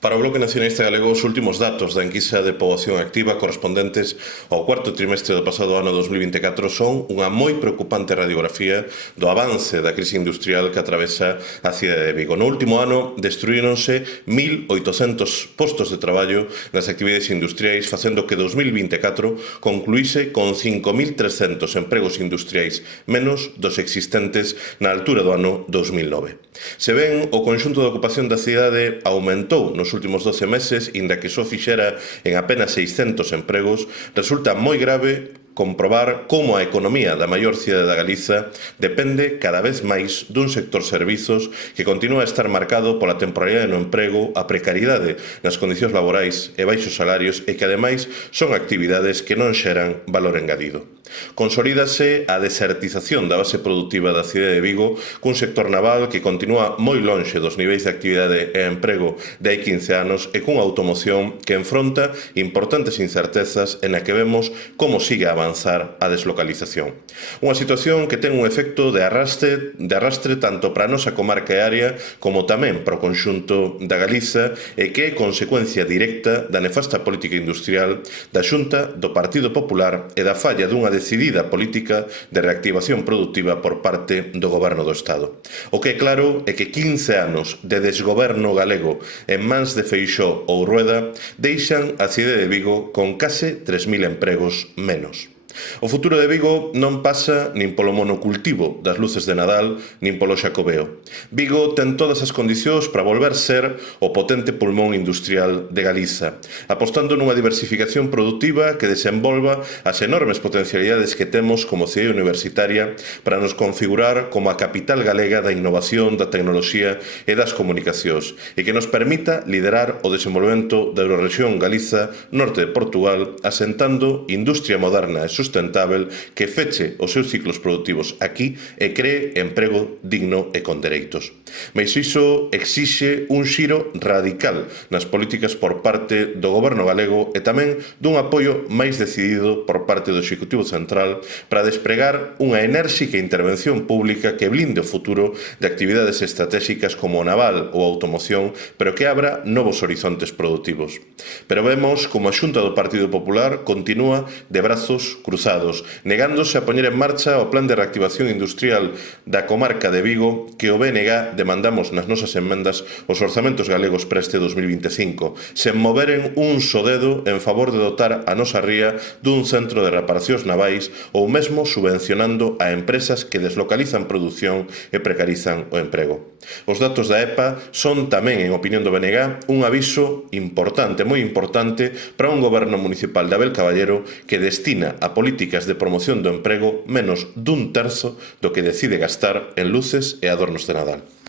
Para o Bloque Nacionalista Galego, os últimos datos da enquisa de poboación activa correspondentes ao cuarto trimestre do pasado ano 2024 son unha moi preocupante radiografía do avance da crise industrial que atravesa a cidade de Vigo. No último ano, destruíronse 1.800 postos de traballo nas actividades industriais, facendo que 2024 concluíse con 5.300 empregos industriais menos dos existentes na altura do ano 2009. Se ben, o conxunto de ocupación da cidade aumentou nos últimos 12 meses, inda que só fixera en apenas 600 empregos, resulta moi grave comprobar como a economía da maior cidade da Galiza depende cada vez máis dun sector servizos que continúa a estar marcado pola temporalidade no emprego, a precariedade nas condicións laborais e baixos salarios e que ademais son actividades que non xeran valor engadido. Consolídase a desertización da base produtiva da cidade de Vigo cun sector naval que continúa moi lonxe dos niveis de actividade e emprego de hai 15 anos e cunha automoción que enfronta importantes incertezas en a que vemos como sigue a avanzar a deslocalización. Unha situación que ten un efecto de arrastre tanto para a nosa comarca e área como tamén para o conxunto da Galiza e que é consecuencia directa da nefasta política industrial da Xunta do Partido Popular e da falla dunha decidida política de reactivación productiva por parte do Goberno do Estado. O que é claro é que 15 anos de desgoberno galego en mans de Feixóo ou Rueda deixan a cidade de Vigo con case 3.000 empregos menos. O futuro de Vigo non pasa nin polo monocultivo das luces de Nadal, nin polo Xacobeo. Vigo ten todas as condicións para volver ser o potente pulmón industrial de Galiza, apostando nunha diversificación productiva que desenvolva as enormes potencialidades que temos como cidade universitaria para nos configurar como a capital galega da innovación, da tecnoloxía e das comunicacións, e que nos permita liderar o desenvolvemento da Eurorrexión Galiza, norte de Portugal, asentando industria moderna e sustentável que feche os seus ciclos productivos aquí e cree emprego digno e con dereitos. Mais iso exixe un xiro radical nas políticas por parte do Goberno galego e tamén dun apoio máis decidido por parte do Executivo Central para despregar unha enérxica intervención pública que blinde o futuro de actividades estratégicas como o naval ou a automoción, pero que abra novos horizontes productivos. Pero vemos como a Xunta do Partido Popular continúa de brazos cruzados, negándose a poñer en marcha o plan de reactivación industrial da comarca de Vigo que o BNG demandamos nas nosas enmendas os orzamentos galegos para este 2025, sen moveren un só dedo en favor de dotar a nosa ría dun centro de reparacións navais ou mesmo subvencionando a empresas que deslocalizan produción e precarizan o emprego. Os datos da EPA son tamén, en opinión do BNG, un aviso importante, moi importante, para un goberno municipal de Abel Caballero que destina a políticas de promoción do emprego menos dun terzo do que decide gastar en luces e adornos de Nadal.